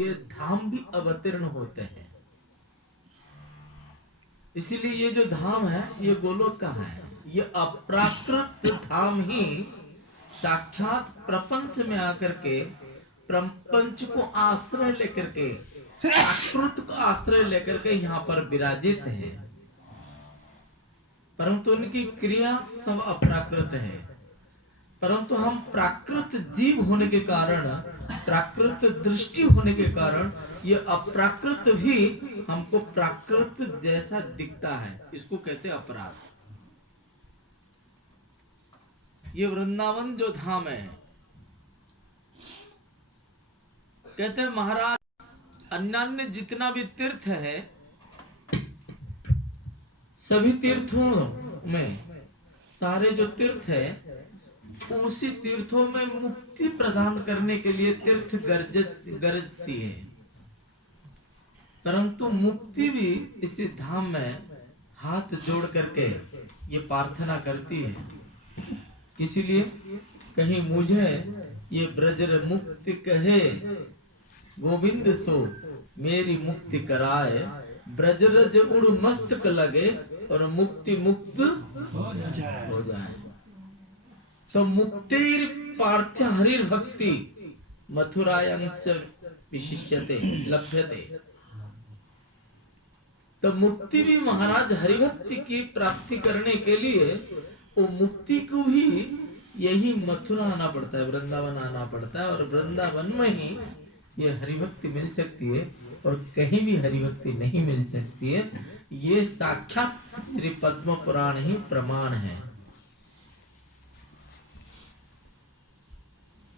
ये धाम भी अवतीर्ण होते हैं। इसीलिए ये जो धाम है ये गोलोक का है। ये अप्राकृत धाम ही साक्षात प्रपंच में आकर के प्रपंच को आश्रय लेकर के, प्राकृत को आश्रय लेकर के यहाँ पर विराजित है, परंतु उनकी क्रिया सब अप्राकृत है। परंतु हम प्राकृत जीव होने के कारण, प्राकृत दृष्टि होने के कारण ये अप्राकृत भी हमको प्राकृत जैसा दिखता है। इसको कहते हैं अपराध। ये वृंदावन जो धाम है, कहते हैं महाराज अन्य जितना भी तीर्थ है, सभी तीर्थों में, सारे जो तीर्थ है उसी तीर्थों में मुक्ति प्रदान करने के लिए तीर्थ गरजती है, परंतु मुक्ति भी इसी धाम में हाथ जोड़ करके ये प्रार्थना करती है। इसीलिए कहीं मुझे ये ब्रजर मुक्ति कहे, गोविंद सो मेरी मुक्ति कराए, ब्रजरज उड़ मस्तक लगे और मुक्ति मुक्त हो जाए। तो मुक्तिर पार्थ हरिर भक्ति मथुरायंच विशिष्यते लभ्यते। तो मुक्ति भी महाराज हरिभक्ति की प्राप्ति करने के लिए वो मुक्ति को भी यही मथुरा आना पड़ता है, वृंदावन आना पड़ता है, और वृंदावन में ही ये हरिभक्ति मिल सकती है और कहीं भी हरिभक्ति नहीं मिल सकती है। ये साक्षात श्री पद्म पुराण ही प्रमाण है।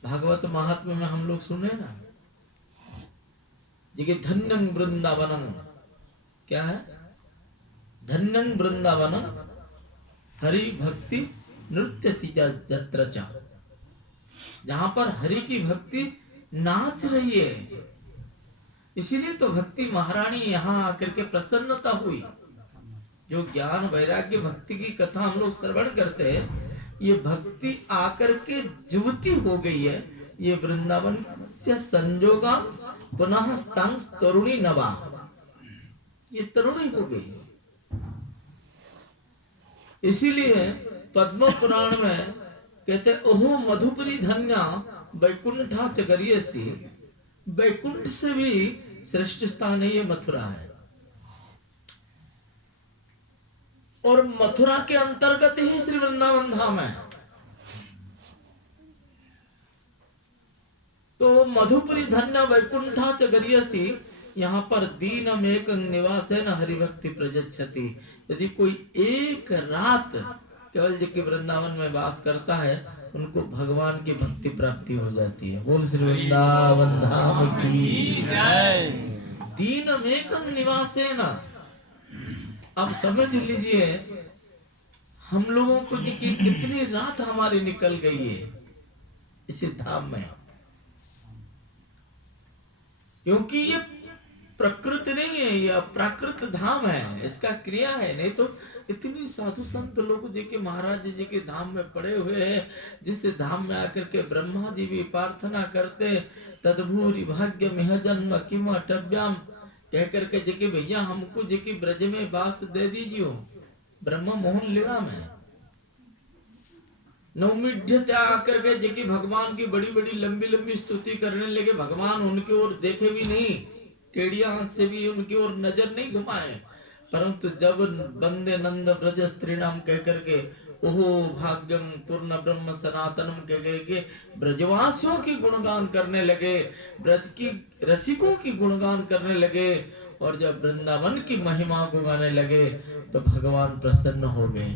भागवत महात्म्य में हम लोग सुने ना, जी धन्यं वृंदावनम, क्या है? धन्यं वृंदावनम हरि भक्ति नृत्य जत्र च, जहां पर हरि की भक्ति नाच रही है। इसीलिए तो भक्ति महारानी यहाँ आकर के प्रसन्नता हुई। जो ज्ञान वैराग्य भक्ति की कथा हम लोग श्रवण करते हैं, ये भक्ति आकर के जुवती हो गई है। ये वृंदावन से संजोगा पुनः स्तंग तरुणी नवा, ये तरुणी हो गई। इसीलिए पद्म पुराण में कहते ओहो मधुपुरी धन्या वैकुंठा चकरियसी, वैकुंठ से भी श्रेष्ठ स्थान है ये मथुरा है। और मथुरा के अंतर्गत ही श्री वृंदावन धाम है। तो मधुपुरी धन्य वैकुंठा च गरियसी, यहाँ पर दीनमेक निवासेन हरिभक्ति प्रजच्छति। यदि कोई एक रात केवल जो कि वृंदावन में वास करता है, उनको भगवान की भक्ति प्राप्ति हो जाती है। बोल श्री वृंदावन धाम की जय। दीनमेक निवासेन, अब समझ लीजिए हम लोगों को कि कितनी रात हमारी निकल गई है इसी धाम में, क्योंकि ये प्रकृति नहीं है, ये प्राकृत धाम है, इसका क्रिया है। नहीं तो इतनी साधु संत लोग जी के महाराज जी के धाम में पड़े हुए हैं, जिस धाम में आकर के ब्रह्मा जी भी प्रार्थना करते तदभूरि भाग्य मिह जन्म किम अटव्याम, कह करके जी के भैया हमको जी की ब्रज में वास दे दीजिए। ब्रह्म मोहन लीला में नौमिढ़ आकर के जी की भगवान की बड़ी बड़ी लंबी लंबी स्तुति करने लगे। भगवान उनकी ओर देखे भी नहीं, टेढ़ी आंख से भी उनकी ओर नजर नहीं घुमाए, परंतु जब बंदे नंद ब्रज स्त्रीणाम कह करके ओहो भाग्यम पूर्ण ब्रह्म सनातनम कह करके ब्रजवासियों की गुणगान करने लगे, ब्रज की रसिकों की गुणगान करने लगे, और जब वृंदावन की महिमा को गाने लगे तो भगवान प्रसन्न हो गए।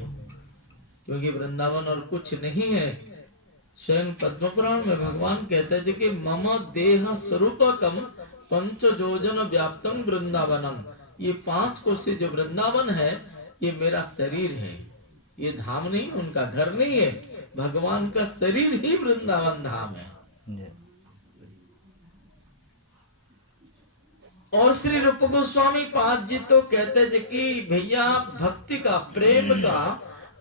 क्योंकि वृंदावन और कुछ नहीं है। स्वयं पद्म पुराण में भगवान कहते हैं कि मम देह स्वरूपकम पंचजोजन व्याप्तम वृंदावनम, ये 5 कोस से जो वृंदावन है ये मेरा शरीर है, ये धाम नहीं, उनका घर नहीं है, भगवान का शरीर ही वृंदावन धाम है। और श्री रूप गोस्वामी पाद जी तो कहते हैं कि भैया भक्ति का, प्रेम का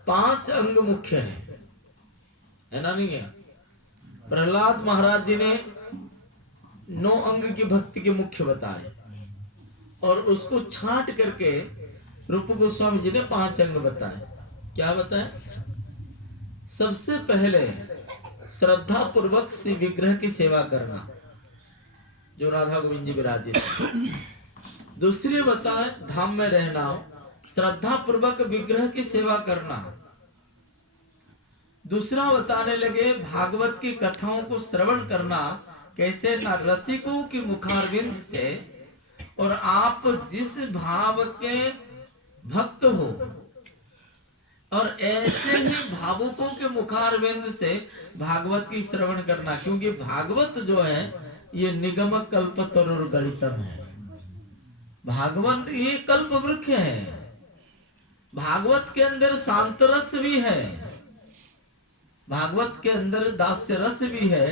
5 अंग मुख्य है ना? नहीं है? प्रहलाद महाराज जी ने 9 अंग की भक्ति के मुख्य बताए और उसको छांट करके रूप गोस्वामी जी ने 5 अंग बताए। क्या बताए? सबसे पहले श्रद्धा पूर्वक श्री विग्रह की सेवा करना, जो राधा गोविंद जी विराजित। दूसरे बताए धाम में रहना, श्रद्धा पूर्वक विग्रह की सेवा करना। दूसरा बताने लगे भागवत की कथाओं को श्रवण करना, कैसे न रसिकों की मुखारविंद से, और आप जिस भाव के भक्त हो और ऐसे ही भावुकों के मुखारविंद से भागवत की श्रवण करना, क्योंकि भागवत जो है ये निगम कल्पतरुर गलितम है। भागवत ये कल्प वृक्ष है। भागवत के अंदर शांत रस भी है, भागवत के अंदर दास्य रस भी है,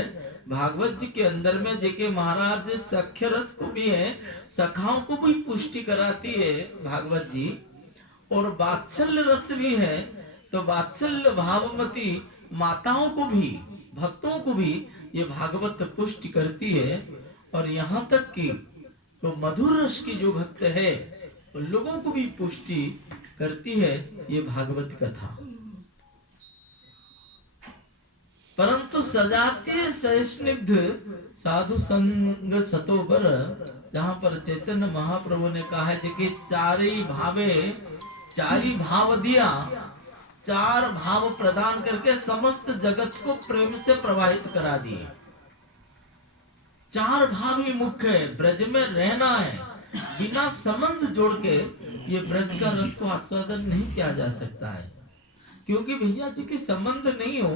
भागवत जी के अंदर में जेके महाराज सख्य रस को भी है, सखाओं को भी पुष्टि कराती है भागवत जी, और वात्सल्य रस भी है। तो वात्सल्य भावमती माताओं को भी, भक्तों को भी ये भागवत पुष्टि करती है। और यहाँ तक कि तो मधुर रस की जो भक्त है उन लोगों को भी पुष्टि करती है ये भागवत कथा। परंतु सजातीय सहिष्णुद्ध साधु संग सतोबर, जहां पर चैतन्य महाप्रभु ने कहा है कि चारी भाव दिया, 4 भाव प्रदान करके समस्त जगत को प्रेम से प्रवाहित करा दिए। 4 भाव ही मुख्य है, ब्रज में रहना है, बिना संबंध जोड़ के ये ब्रज का रस को आस्वादन नहीं किया जा सकता है। क्योंकि भैया जी की संबंध नहीं हो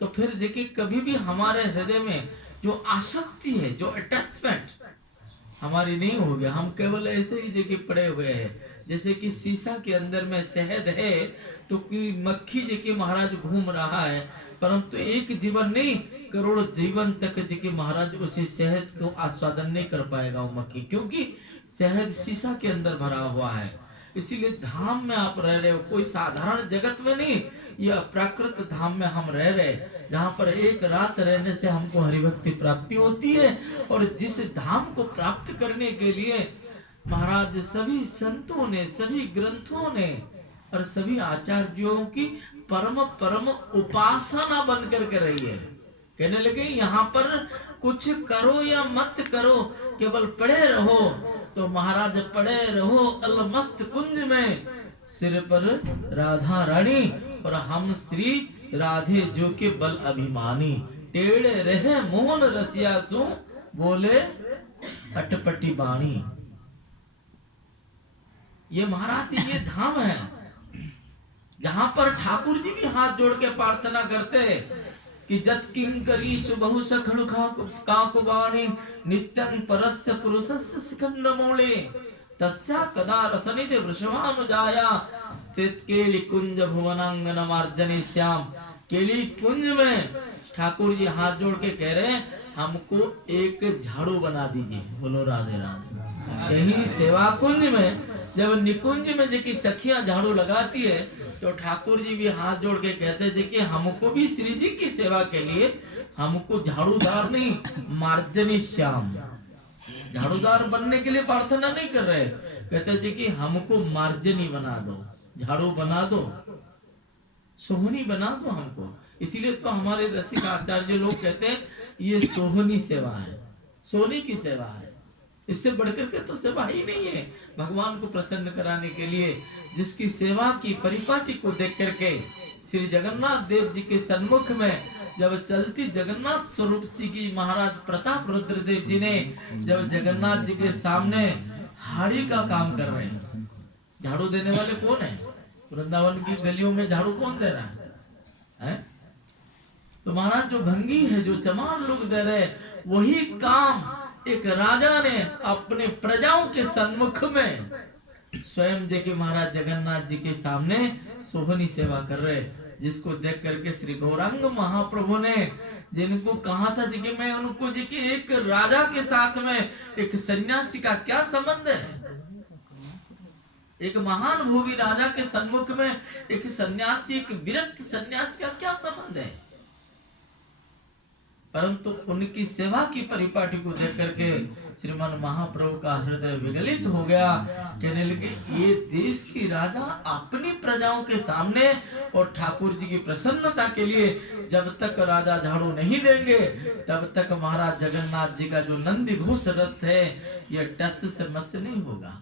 तो फिर देखिए कभी भी हमारे हृदय में जो आसक्ति है, जो अटैचमेंट हमारी नहीं होगी। हम केवल ऐसे ही देखिए पड़े हुए हैं, जैसे कि शीशा के अंदर में शहद है तो कोई मक्खी देखिए महाराज घूम रहा है, परंतु एक जीवन नहीं करोड़ों जीवन तक देखिए महाराज उसी शहद को आस्वादन नहीं कर पाएगा वो मक्खी, क्योंकि शहद शीशा के अंदर भरा हुआ है। इसीलिए धाम में आप रह रहे हो, कोई साधारण जगत में नहीं, ये अप्राकृत धाम में हम रह रहे, जहाँ पर एक रात रहने से हमको हरिभक्ति प्राप्ति होती है। और जिस धाम को प्राप्त करने के लिए महाराज सभी संतों ने, सभी ग्रंथों ने और सभी आचार्यों की परम परम उपासना बन करके रही है। कहने लगे यहाँ पर कुछ करो या मत करो, केवल पड़े रहो। तो महाराज पड़े रहो अलमस्त कुंज में, सिर पर राधा रानी और हम श्री राधे जो के बल अभिमानी, टेढ़े रहे मोहन रसिया सु बोले अटपटी बाणी। ये महाराज ये धाम है जहां पर ठाकुर जी भी हाथ जोड़ के प्रार्थना करते कि जत किंकरी सुबहु सखड़ु काकुबाणी नित्यं परस्य पुरुषस्य सिकंद मूले तस्या कदा रसनिधि वृषभानुजाया स्थित केली कुंज भुवनांगन मार्जनी श्याम। केली कुंज में ठाकुर जी हाथ जोड़ के कह रहे हैं हमको एक झाड़ू बना दीजिए। बोलो राधे राधे। यही सेवा कुंज में जब निकुंज में जो की सखियां झाड़ू लगाती है तो ठाकुर जी भी हाथ जोड़ के कहते थे कि हमको भी श्री जी की सेवा के लिए हमको झाड़ूदार नहीं मार्जनी श्याम, झाड़ूदार बनने के लिए प्रार्थना नहीं कर रहे, कहते थे कि हमको मार्जनी बना दो, झाड़ू बना दो, सोहनी बना दो हमको। इसीलिए तो हमारे रसिक आचार्य लोग कहते हैं ये सोहनी सेवा है, सोनी की सेवा है। इससे बढ़कर के तो सेवा ही नहीं है भगवान को प्रसन्न कराने के लिए। जिसकी सेवा की परिपाटी को देख करके श्री जगन्नाथ देव जी के सन्मुख में जब चलती जगन्नाथ स्वरूप जी की महाराज प्रताप रुद्र देव जी ने जब जगन्नाथ जी के सामने हाड़ी का काम कर रहे हैं, झाड़ू देने वाले कौन है? वृंदावन की गलियों में झाड़ू कौन दे रहा है? तो महाराज जो भंगी है, जो चमार लोग दे रहे, वही काम एक राजा ने अपने प्रजाओं के सन्मुख में स्वयं जी के महाराज जगन्नाथ जी के सामने सोहनी सेवा कर रहे, जिसको देख करके श्री गौरांग महाप्रभु ने जिनको कहा था जी कि मैं उनको जी कि एक राजा के साथ में एक सन्यासी का क्या संबंध है? एक महान भोगी राजा के सन्मुख में एक सन्यासी, एक विरक्त सन्यासी का क्या संबंध है? परंतु उनकी सेवा की परिपाटी को देख करके श्रीमान महाप्रभु का हृदय विगलित हो गया। कहने लगे ये देश की राजा अपनी प्रजाओं के सामने और ठाकुर जी की प्रसन्नता के लिए जब तक राजा झाड़ू नहीं देंगे तब तक महाराज जगन्नाथ जी का जो नंदी घोष रथ है ये टस से मस नहीं होगा।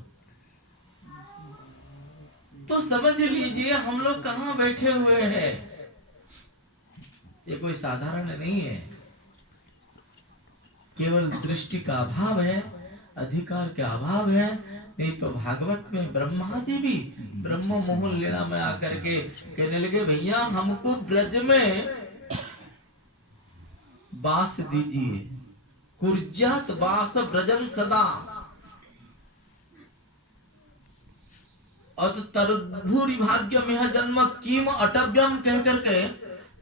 तो समझ लीजिए हम लोग कहाँ बैठे हुए हैं। ये कोई साधारण नहीं है, केवल दृष्टि का अभाव है, अधिकार का अभाव है। नहीं तो भागवत में ब्रह्मा जी भी ब्रह्म मोहन लीला में आकर के कहने लगे भैया हमको ब्रज में बास दीजिए, कुर्जात बास ब्रजन सदा अत तरभूरि भाग्य में जन्म कीम अटव्यम कह करके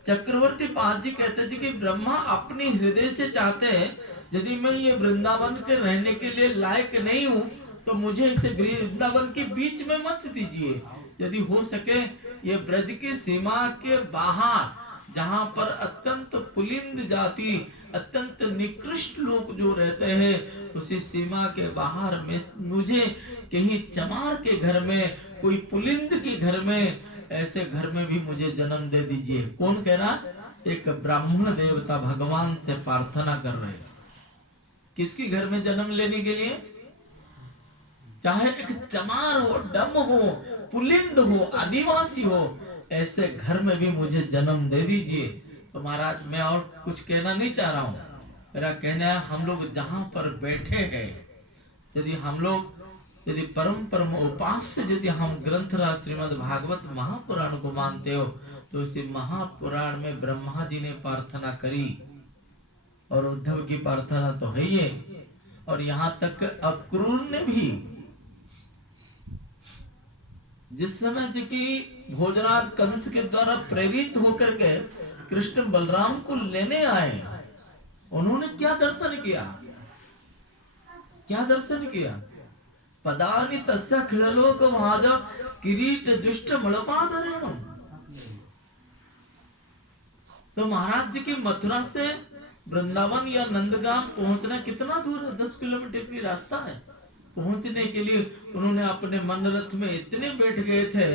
चक्रवर्ती पाद जी कहते थे कि ब्रह्मा अपने हृदय से चाहते हैं यदि मैं ये वृंदावन के रहने के लिए लायक नहीं हूँ तो मुझे इसे वृंदावन के बीच में मत दीजिए। यदि हो सके ये ब्रज की सीमा के बाहर जहाँ पर अत्यंत पुलिंद जाति अत्यंत निकृष्ट लोग जो रहते हैं उसी सीमा के बाहर में मुझे कहीं चमार के घर में कोई पुलिंद के घर में ऐसे घर में भी मुझे जन्म दे दीजिए। कौन कह रहा? एक ब्राह्मण देवता भगवान से प्रार्थना कर रहे हैं। किसकी घर में जन्म लेने के लिए? चाहे एक चमार हो, डम हो, पुलिंद हो, आदिवासी हो, ऐसे घर में भी मुझे जन्म दे दीजिए। तो महाराज मैं और कुछ कहना नहीं चाह रहा हूँ, मेरा कहना है हम लोग जहाँ पर बैठे हैं यदि परम उपास्य यदि हम ग्रंथराज श्रीमद् भागवत महापुराण को मानते हो तो इसी महापुराण में ब्रह्मा जी ने प्रार्थना करी और उद्धव की प्रार्थना तो है ही, और यहाँ तक अक्रूर ने भी जिस समय जी की भोजराज कंस के द्वारा प्रेरित होकर के कृष्ण बलराम को लेने आए, उन्होंने क्या दर्शन किया? क्या दर्शन किया? पदानि तस्य खिललोक भाज किरीट जुष्ट मलपादरेणु। तो महाराज जी की मथुरा से वृंदावन या नंदगांव पहुंचना कितना दूर है? 10 किलोमीटर की रास्ता है। पहुंचने के लिए उन्होंने अपने मन रथ में इतने बैठ गए थे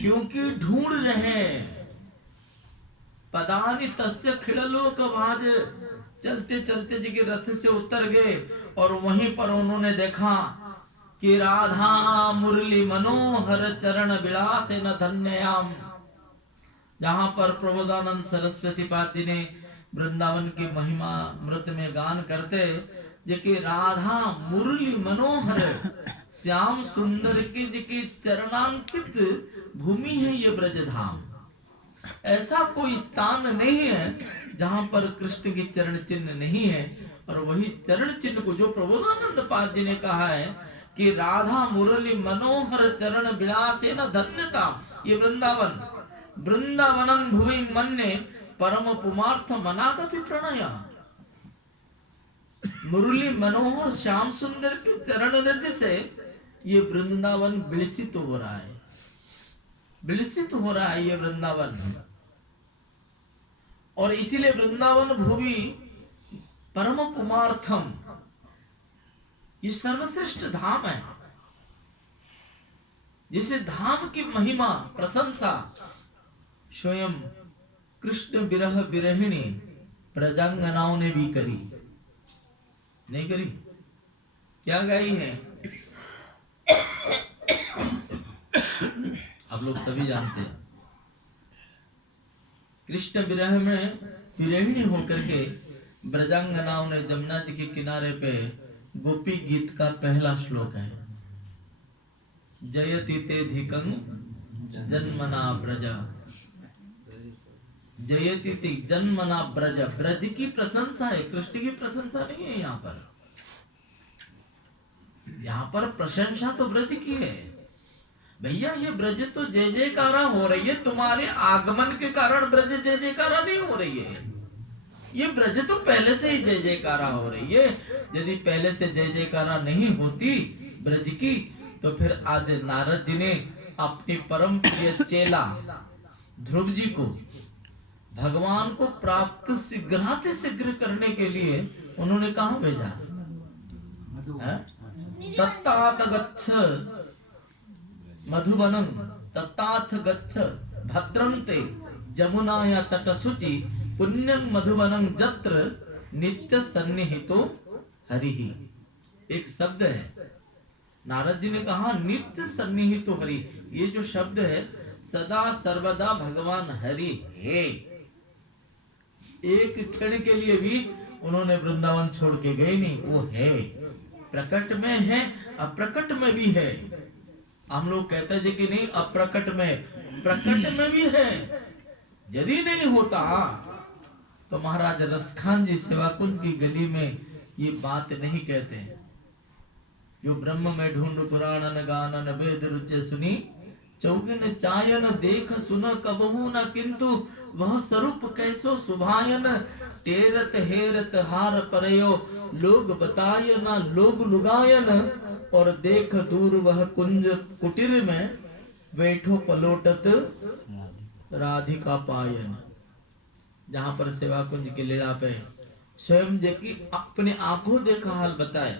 क्योंकि ढूंढ रहे पदानि तस्य खिललोक भाज। चलते चलते जी के रथ से उतर गए और वहीं पर उन्होंने देखा कि राधा मुरली मनोहर चरण विलास न धन्ययाम, जहां पर प्रबोधानंद सरस्वती पाद जी ने वृंदावन की महिमा मृत में गान करते जे राधा मुरली मनोहर श्याम सुंदर की जी की चरणांकित भूमि है ये ब्रजधाम। ऐसा कोई स्थान नहीं है जहां पर कृष्ण के चरण चिन्ह नहीं है। और वही चरण चिन्ह को जो प्रबोधानंद पाद जी ने कहा है कि राधा मुरली मनोहर चरण विलासे न धन्यता, ये वृंदावन वृंदावनं भुवि मन्ये परम पुमार्थ मनागति प्रणय। मुरली मनोहर श्याम सुंदर के चरण रज से ये वृंदावन विलसित हो रहा है, विलसित हो रहा है ये वृंदावन। और इसीलिए वृंदावन भूमि परम पुमार्थम, ये सर्वश्रेष्ठ धाम है। जिसे धाम की महिमा प्रशंसा स्वयं कृष्ण विरह विरहिणी प्रजांगनाओं ने भी करी, नहीं करी? क्या गाई है? आप लोग सभी जानते हैं। कृष्ण विरह में विरहिणी होकर के ब्रजांगनाओं ने जमुना जी के किनारे पे गोपी गीत का पहला श्लोक है, जयति ते धिकं जन्मना ब्रज, जयति ते जन्मना ब्रज। ब्रज की प्रशंसा है, कृष्ण की प्रशंसा नहीं है। यहाँ पर प्रशंसा तो ब्रज की है। भैया ये ब्रज तो जय जयकारा हो रही है, तुम्हारे आगमन के कारण ब्रज जय जयकारा नहीं हो रही है। ये ब्रज तो पहले से ही जय जयकारा हो रही है। यदि पहले से जय जयकारा नहीं होती ब्रज की तो फिर आज नारद जी ने अपनी परम प्रिय चेला ध्रुव जी को भगवान को प्राप्त शीघ्राति शीघ्र करने के लिए उन्होंने कहा भेजा है? तत्तात गच्छ मधुवनं तत्ताथ गच्छ भद्रन्ते जमुनाया तटशुचि पुण्यं मधुवनं जत्र नित्य सन्निहितो हरिहि। एक शब्द है, नारद जी ने कहा नित्य सन्निहितो हरि। ये जो शब्द है सदा सर्वदा भगवान हरि है। एक क्षण के लिए भी उन्होंने वृंदावन छोड़ के गए नहीं, वो है, प्रकट में है, अप्रकट में भी है। हम लोग कहते हैं कि नहीं अप्रकट में, प्रकट में भी है। यदि नहीं होता तो महाराज रसखान जी सेवाकुंज की गली में ये बात नहीं कहते हैं। जो ब्रह्म में ढूंढ पुराणन गानन वेद रुचे सुनी चौगिन चायन देख सुन कबहू न किंतु वह स्वरूप कैसो सुभायन टेरत हेरत हार परयो लोग बताय ना लोग लुगायन और देख दूर वह कुंज कुटीर में बैठो पलोटत राधिका पायन। जहां पर सेवा कुंज की लीला पे स्वयं जी की अपने आंखों देखा हाल बताया।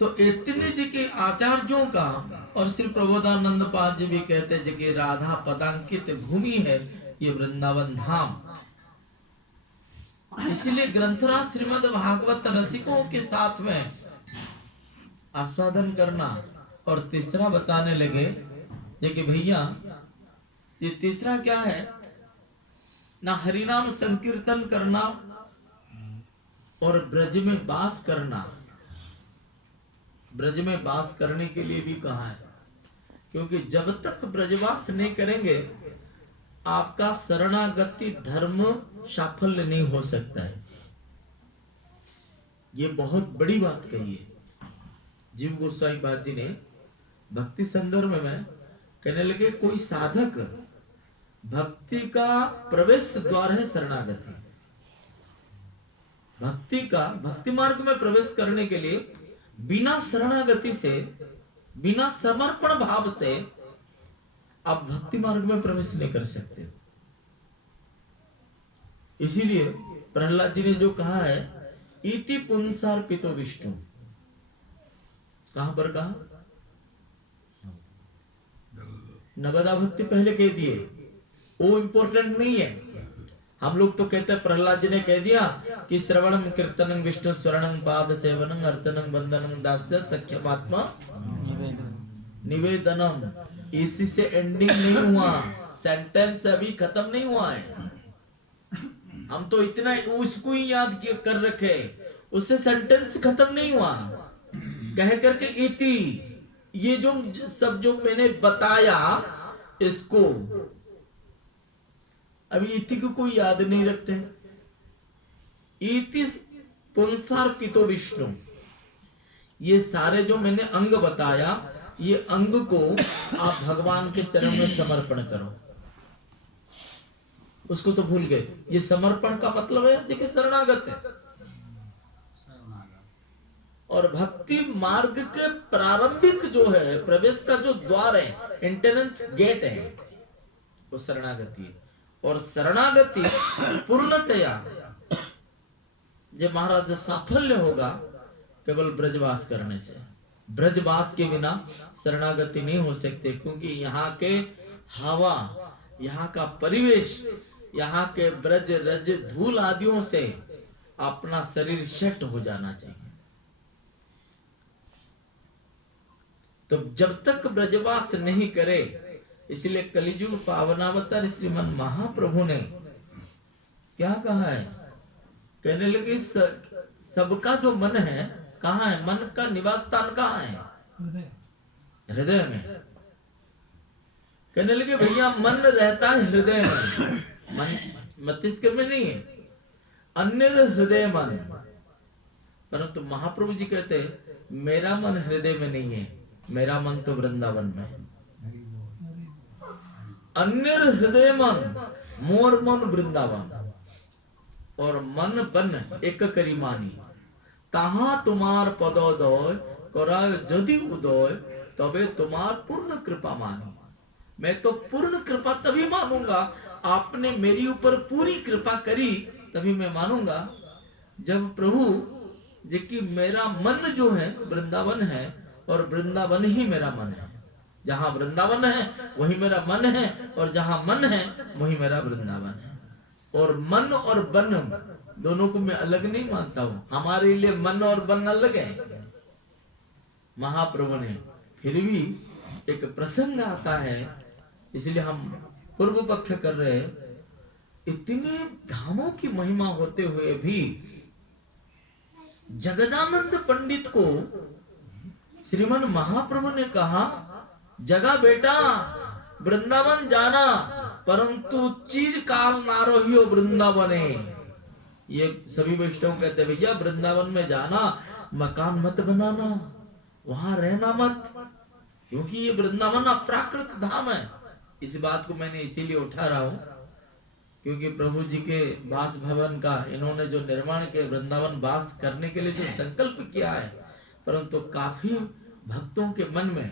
तो इतने जी के आचार्यों का और श्री प्रबोधानंद पाद जी भी कहते हैं कि राधा पदांकित भूमि है ये वृंदावन धाम। इसलिए ग्रंथराज श्रीमद् भागवत रसिकों के साथ में आस्वादन करना। और तीसरा बताने लगे कि भैया ये तीसरा क्या है ना, हरिनाम संकीर्तन करना और ब्रज में वास करना। ब्रज में वास करने के लिए भी कहा है, क्योंकि जब तक ब्रजवास नहीं करेंगे आपका शरणागति धर्म साफल्य नहीं हो सकता है। ये बहुत बड़ी बात कही है। जीव गोस्वामी पाद जी ने भक्ति संदर्भ में कहने लगे कोई साधक भक्ति का प्रवेश द्वार है शरणागति। भक्ति का भक्ति मार्ग में प्रवेश करने के लिए बिना शरणागति से, बिना समर्पण भाव से आप भक्ति मार्ग में प्रवेश नहीं कर सकते। इसीलिए प्रहलाद जी ने जो कहा है इति पुंसार पितो विष्णु, कहां पर कहा? नवदा भक्ति पहले कह दिए, वो इंपॉर्टेंट नहीं है। हम लोग तो कहते हैं, प्रहलाद जी ने कह दिया कि श्रवणम कीर्तनम विष्णु स्वरणम पाद सेवनम अर्चनम वंदनम दास्य सख्यमात्मा निवेदनम। इसी से एंडिंग नहीं हुआ, सेंटेंस अभी खत्म नहीं हुआ है। हम तो इतना उसको ही याद कर रखे, उससे सेंटेंस खत्म नहीं हुआ। कह करके इति, ये जो सब जो मैंने बताया इसको अभी इति को कोई याद नहीं रखते। इति पुंसार पितो विष्णु, ये सारे जो मैंने अंग बताया ये अंग को आप भगवान के चरण में समर्पण करो। उसको तो भूल गए। ये समर्पण का मतलब है देखिए शरणागत है। और भक्ति मार्ग के प्रारंभिक जो है प्रवेश का जो द्वार है, एंट्रेंस गेट है, वो शरणागति है। और शरणागति पूर्णतया जब महाराज साफल्य होगा केवल ब्रजवास करने से। ब्रजवास के बिना शरणागति नहीं हो सकते, क्योंकि यहाँ के हवा, यहाँ का परिवेश, यहाँ के ब्रज रज धूल आदियों से अपना शरीर सेट हो जाना चाहिए। तो जब तक ब्रजवास नहीं करे, इसलिए कलिजुग पावनावतार श्रीमन महाप्रभु ने क्या कहा है? कहने लगे सबका जो मन है कहाँ है? मन का निवास स्थान कहाँ है? हृदय में। कहने लगे भैया मन रहता है हृदय में, मन मस्तिष्क में नहीं है, अन्य हृदय मन। परंतु महाप्रभु जी कहते हैं मेरा मन हृदय में नहीं है, मेरा मन तो वृंदावन में है। अन्य हृदय मन, मोर मन वृंदावन। और मन बन एक करी मानी, ताहा तुम्हार पदोदय कराय यदि उदय तबे तुम्हार पूर्ण कृपा मानी। मैं तो पूर्ण कृपा तभी मानूंगा, आपने मेरी ऊपर पूरी कृपा करी तभी मैं मानूंगा। जब प्रभु जी की मेरा मन जो है वृंदावन है, और वृंदावन ही मेरा मन है। जहां वृंदावन है वही मेरा मन है, और जहां मन है वही मेरा वृंदावन है। और मन और वन दोनों को मैं अलग नहीं मानता हूं। हमारे लिए मन और वन अलग है। महाप्रभु ने फिर भी एक प्रसंग आता है, इसलिए हम पूर्व पक्ष कर रहे हैं। इतने धामों की महिमा होते हुए भी जगदानंद पंडित को श्रीमन महाप्रभु ने कहा, जगा बेटा वृंदावन जाना, परंतु चिरकाल ना रहियो वृंदावने। ये सभी वैष्णव कहते भैया वृंदावन में जाना, मकान मत बनाना, वहां रहना मत, क्योंकि ये वृंदावन अप्राकृत धाम है। इस बात को मैंने इसीलिए उठा रहा हूं क्योंकि प्रभु जी के वास भवन का इन्होंने जो निर्माण के वृंदावन वास करने के लिए जो संकल्प किया है, परंतु काफी भक्तों के मन में,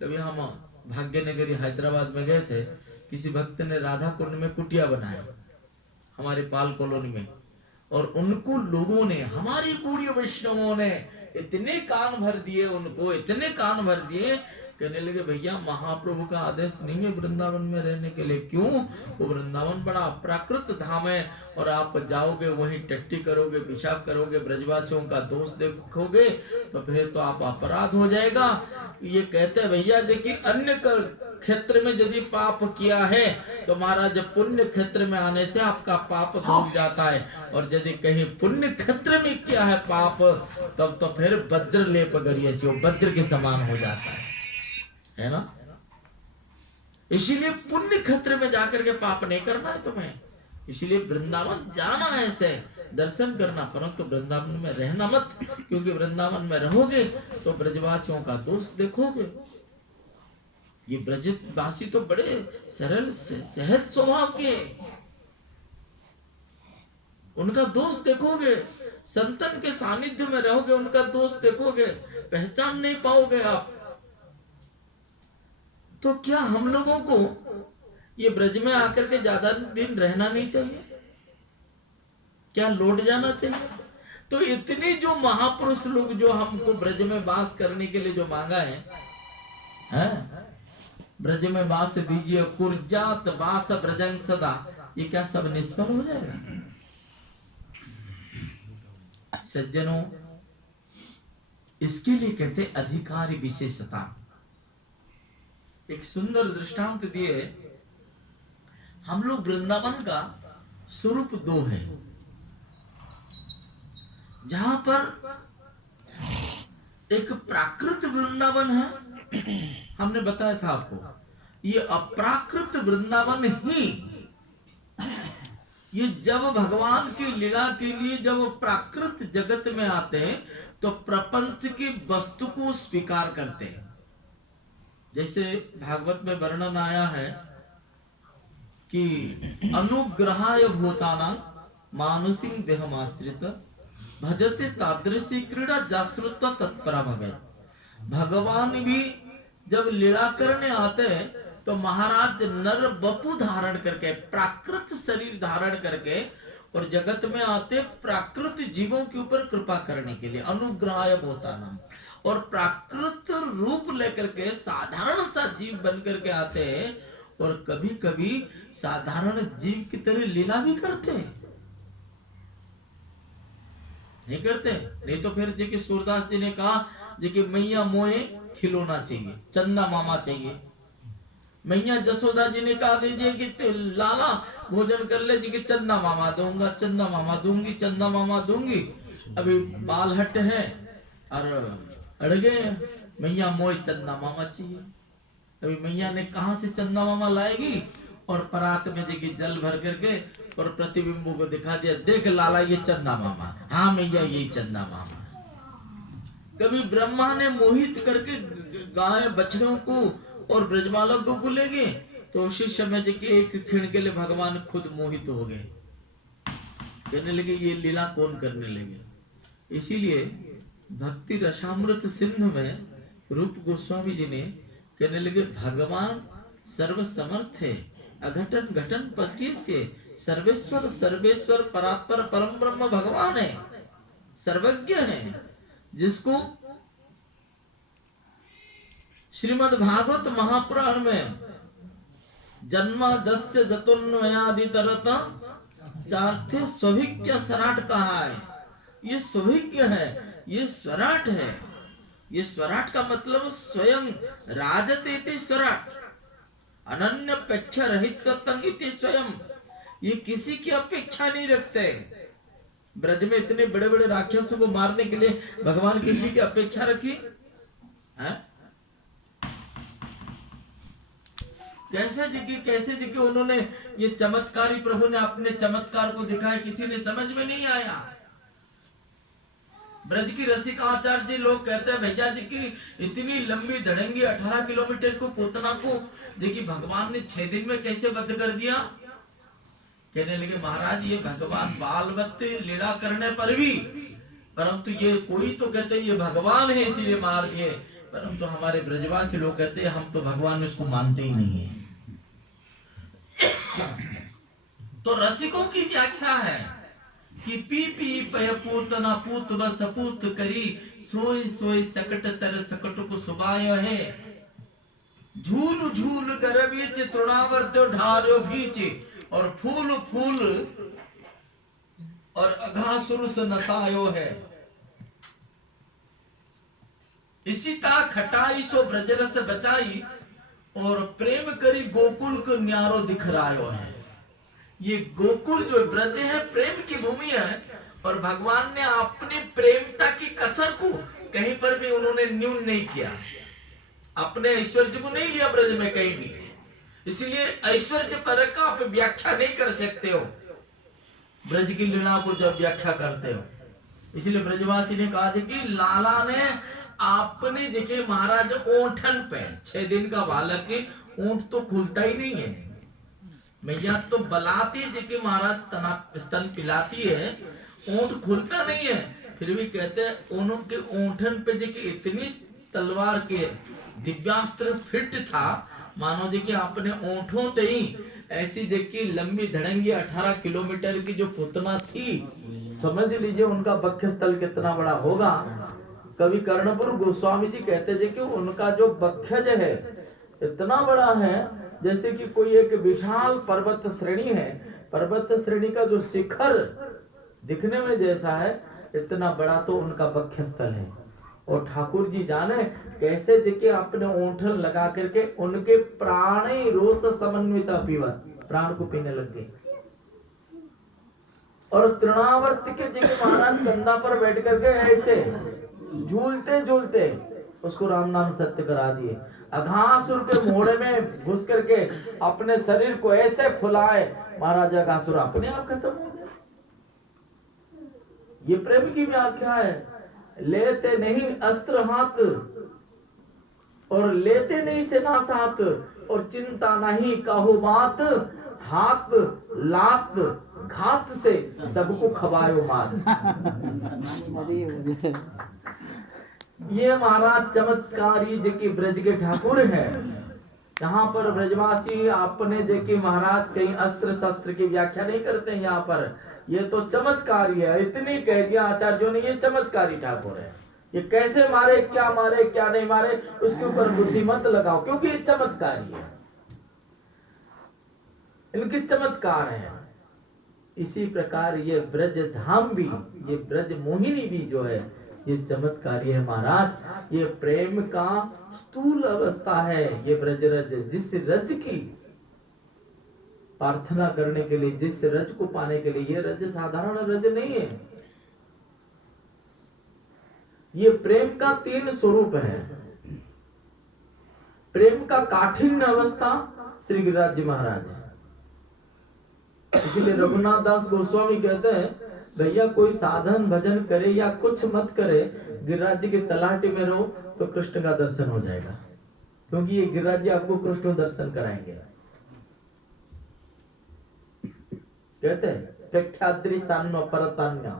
कभी हम भाग्यनगरी हैदराबाद में गए थे, किसी भक्त ने राधा कुंड में कुटिया बनाया हमारे पाल कॉलोनी में, और उनको लोगों ने, हमारी गूढ़ी वैष्णवों ने इतने कान भर दिए, उनको इतने कान भर दिए, कहने लगे भैया महाप्रभु का आदेश नहीं है वृंदावन में रहने के लिए। क्यों? वो वृंदावन बड़ा अप्राकृत धाम है, और आप जाओगे वहीं टट्टी करोगे, पेशाब करोगे, ब्रजवासियों का दोष देखोगे तो फिर तो आप अपराध हो जाएगा। ये कहते हैं भैया जी कि अन्य क्षेत्र में यदि पाप किया है तो महाराज पुण्य क्षेत्र में आने से आपका पाप धुल जाता है, और यदि कहीं पुण्य क्षेत्र में किया है पाप, तब तो फिर वज्र लेप करिए, वज्र के समान हो जाता है ना। इसीलिए पुण्य क्षेत्र में जाकर के पाप नहीं करना है तुम्हें। इसीलिए वृंदावन जाना है, ऐसे दर्शन करना, परंतु वृंदावन में रहना मत, क्योंकि वृंदावन में रहोगे तो ब्रजवासियों का दोष देखोगे। ये ब्रजवासी तो बड़े सरल सहज स्वभाव के, उनका दोष देखोगे, संतन के सानिध्य में रहोगे उनका दोष देखोगे, पहचान नहीं पाओगे आप। तो क्या हम लोगों को ये ब्रज में आकर के ज्यादा दिन रहना नहीं चाहिए? क्या लौट जाना चाहिए? तो इतने जो महापुरुष लोग जो हमको ब्रज में वास करने के लिए जो मांगा है, ब्रज में वास दीजिए, कुर्जात वास ब्रजं सदा, ये क्या सब निष्फल हो जाएगा? सज्जनों, इसके लिए कहते अधिकारी विशेषता। एक सुंदर दृष्टांत दिए, हम लोग वृंदावन का स्वरूप दो है, जहां पर एक प्राकृत वृंदावन है, हमने बताया था आपको, ये अप्राकृत वृंदावन ही, ये जब भगवान की लीला के लिए जब प्राकृत जगत में आते हैं तो प्रपंच की वस्तु को स्वीकार करते हैं। जैसे भागवत में वर्णन आया है कि अनुग्रहाय भूतानां मानुषिं देहमाश्रित भजते तादृशी क्रीड़ा जाश्रुत्वा तत्परा भवेत्। भगवान भी जब लीला करने आते हैं तो महाराज नर बपु धारण करके, प्राकृत शरीर धारण करके, और जगत में आते प्राकृत जीवों के ऊपर कृपा करने के लिए, अनुग्रहाय भूतानां, और प्राकृत रूप लेकर के साधारण सा जीव बन करके आते हैं, और कभी कभी साधारण जीव की तरह लीला भी करते हैं। नहीं करते? नहीं तो फिर जी सूरदास जी ने कहा जी मैया मोए खिलौना चाहिए, चंदा मामा चाहिए। मैया जसोदा जी ने कहा दीजिए कि लाला भोजन कर ले जी कि चंदा मामा दूंगा, चंदा मामा दूंगी, चंदा मामा दूंगी। अभी बाल हट है और अड़ गए, मैया मोए चंदा मामा चाहिए। अभी मैया ने कहां से चंदा मामा लाएगी, और परात में जी जल भर करके और प्रतिबिंबों को दिखा दिया, देख लाला ये चंदा मामा, हाँ मैया यही चंदा मामा। कभी ब्रह्मा ने मोहित करके गाय बछड़ों को और ब्रजबालकों को ले गए, तो उसी समय जी के एक क्षण के लिए भगवान खुद मोहित हो गए, कहने लगे ये लीला कौन करने लगे। इसीलिए भक्ति रसामृत सिंधु में रूप गोस्वामी जी ने कहने लगे भगवान सर्व समर्थ है, अघटन घटन पट्यस्य, सर्वेश्वर सर्वेश्वर परात्पर परम ब्रह्म भगवान है, सर्वज्ञ है, जिसको श्रीमद् भागवत महापुराण में जन्मादस्य जतुन्वयादि तरता चार्थे स्वभिज्ञ सराट कहा है। ये स्वभिज्ञ है, ये स्वराट है। ये स्वराट का मतलब स्वयं राजते इति स्वराट, अनन्य अपेक्षा रहित इति स्वयं। ये किसी की अपेक्षा नहीं रखते। ब्रज में इतने बड़े बड़े राक्षसों को मारने के लिए भगवान किसी की अपेक्षा रखी है? कैसे जगह उन्होंने ये चमत्कारी प्रभु ने अपने चमत्कार को दिखाया, किसी ने समझ में नहीं आया। ब्रज की रसिकाचार्य लोग कहते हैं भैया जी की इतनी लंबी धड़ंगी 18 किलोमीटर को पूतना को जी भगवान ने 6 दिन में कैसे बंद कर दिया। कहने लगे महाराज ये भगवान बाल बच्चे लीला करने पर भी, परंतु ये कोई तो कहते ये भगवान है इसीलिए मार दिए, परंतु हमारे ब्रजवासी लोग कहते हैं हम तो भगवान में इसको मानते ही नहीं है। तो रसिकों की व्याख्या है कि पी पी पय पूतना पूत बस पूत करी, सोई सोई सकट तर सकट को सुबाय है, झूल झूल गरबीच तृणावर्त ढार्यो भीच, और फूल फूल और अघासुर से नसायो है। इसी ता खटाई सो ब्रजरस बचाई, और प्रेम करी गोकुल को न्यारो दिखरायो है। ये गोकुल जो ब्रज है प्रेम की भूमि है, और भगवान ने अपनी प्रेमता की कसर को कहीं पर भी उन्होंने न्यून नहीं किया, अपने ऐश्वर्य को नहीं लिया ब्रज में कहीं भी। इसलिए ऐश्वर्य पर का आप व्याख्या नहीं कर सकते हो ब्रज की लीला को जब व्याख्या करते हो। इसलिए ब्रजवासी ने कहा कि लाला ने अपने जगह महाराज ओंठन पे 6 दिन का बालक के ऊंट तो खुलता ही नहीं है, मैया तो बलाती जगह महाराज स्तन पिलाती है, ऊंट खुलता नहीं है, फिर भी कहते हैं उनके ओंठन पे जगह इतनी तलवार के दिव्यास्त्र फिट था, मानो जी कि अपने ओंठों से ही ऐसी जगह लंबी धड़ंगी 18 किलोमीटर की जो पुतना थी, समझ लीजिए उनका बक्ष स्थल कितना बड़ा होगा। कवि कर्णपुर गोस्वामी जी कहते थे कि उनका जो बक्षज है इतना बड़ा है जैसे कि कोई एक विशाल पर्वत श्रेणी है, पर्वत श्रेणी का जो शिखर दिखने में जैसा है इतना बड़ा तो उनका बक्ष स्थल है। और ठाकुर जी जाने कैसे देखे अपने ओंठल लगा करके उनके प्राणी रोष समन्वित पीवत, प्राण को पीने लग गए। और तृणावर्त के जगह महाराज कंधा पर बैठ करके ऐसे झूलते झूलते उसको राम नाम सत्य करा दिए। अघासुर के मोड़े में घुस करके अपने शरीर को ऐसे फुलाए, महाराज अघासुर अपने आप खत्म हो गए। ये प्रेम की व्याख्या है। लेते नहीं अस्त्र हाथ और लेते नहीं सेना साथ, और चिंता नहीं कहो बात, हाथ लात घात से सबको खवायो मात। ये महाराज चमत्कारी जो कि ब्रज के ठाकुर है। यहाँ पर ब्रजवासी अपने जो कि महाराज कहीं अस्त्र शस्त्र की व्याख्या नहीं करते हैं, यहाँ पर ये तो चमत्कारी है। इतनी कह दिया आचार्यों ने, ये चमत्कारी ठाकुर है। ये कैसे मारे क्या नहीं मारे उसके ऊपर बुद्धि मत लगाओ, क्योंकि ये चमत्कारी है, इनके चमत्कार है। इसी प्रकार ये ब्रज धाम भी, ये ब्रज मोहिनी भी जो है ये चमत्कारी है महाराज। ये प्रेम का स्थूल अवस्था है ये ब्रज रज। जिस रज की प्रार्थना करने के लिए, जिस रज को पाने के लिए, ये रज साधारण रज नहीं है। ये प्रेम का 3 स्वरूप है। प्रेम का काठिन्य अवस्था श्री गिरिराज जी महाराज है। इसलिए रघुनाथ दास गोस्वामी कहते हैं भैया कोई साधन भजन करे या कुछ मत करे, गिरिराज जी की तलाटी में रहो तो कृष्ण का दर्शन हो जाएगा, क्योंकि ये गिरिराज जी आपको कृष्ण दर्शन कराएंगे। कहते हैं प्रख्याद्री सान्य परतान्य,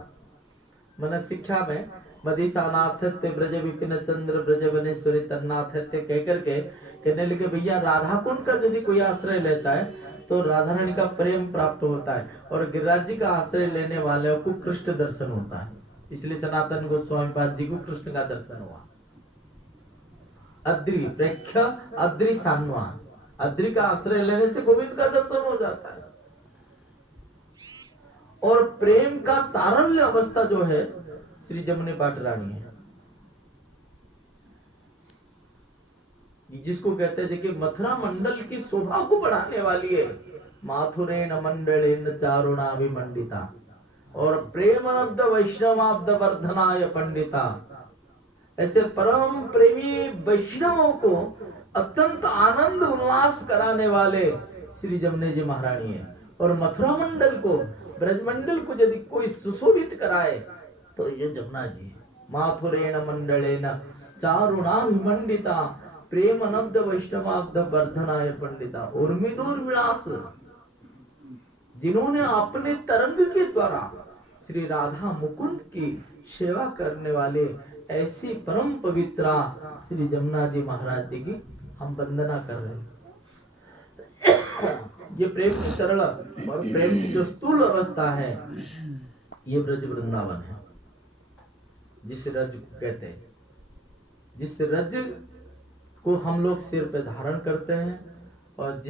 मन शिक्षा में मदीसानाथ ब्रज विपिन चंद्र ब्रज वनेश्वरी तन्नाथ कह करके कहने लगे भैया राधा कुंड का यदि कोई आश्रय लेता है तो राधा रानी का प्रेम प्राप्त होता है और गिरिराज जी का आश्रय लेने वाले को कृष्ण दर्शन होता है। इसलिए सनातन गोस्वामी पाद जी को कृष्ण का दर्शन हुआ। अद्रि प्रेक्ष्य अद्रि सान्वा, अद्रि का आश्रय लेने से गोविंद का दर्शन हो जाता है। और प्रेम का तारल्य अवस्था जो है श्री जमुने पाट रानी है, जिसको कहते हैं कि मथुरा मंडल की शोभा को बढ़ाने वाली है। माथुरेण मंडलेन चारुणाभिमंडिता और प्रेमाब्द वैष्णवाब्द वर्धनाय पंडिता। ऐसे परम प्रेमी वैष्णवों को अत्यंत आनंद उल्लास कराने वाले श्री जमुने जी महारानी है। और मथुरा मंडल को, ब्रजमंडल को यदि कोई सुशोभित कराए तो ये जमुना जी। माथुरेण मंडलेन चारुणाभिमंडिता प्रेमानब्द वैष्णवाब्द वर्धनाय पंडिता। उर्मिदूर विलास, जिन्होंने अपने तरंग के द्वारा श्री राधा मुकुंद की सेवा करने वाले ऐसी परम पवित्रा श्री जमुना जी महाराज जी की हम वंदना कर रहे हैं। ये प्रेम की तरल और प्रेम की जो स्थूल अवस्था है ये ब्रज वृंदावन है, जिस रज को कहते हैं, जिस रज को हम लोग सिर पे धारण करते हैं और जिस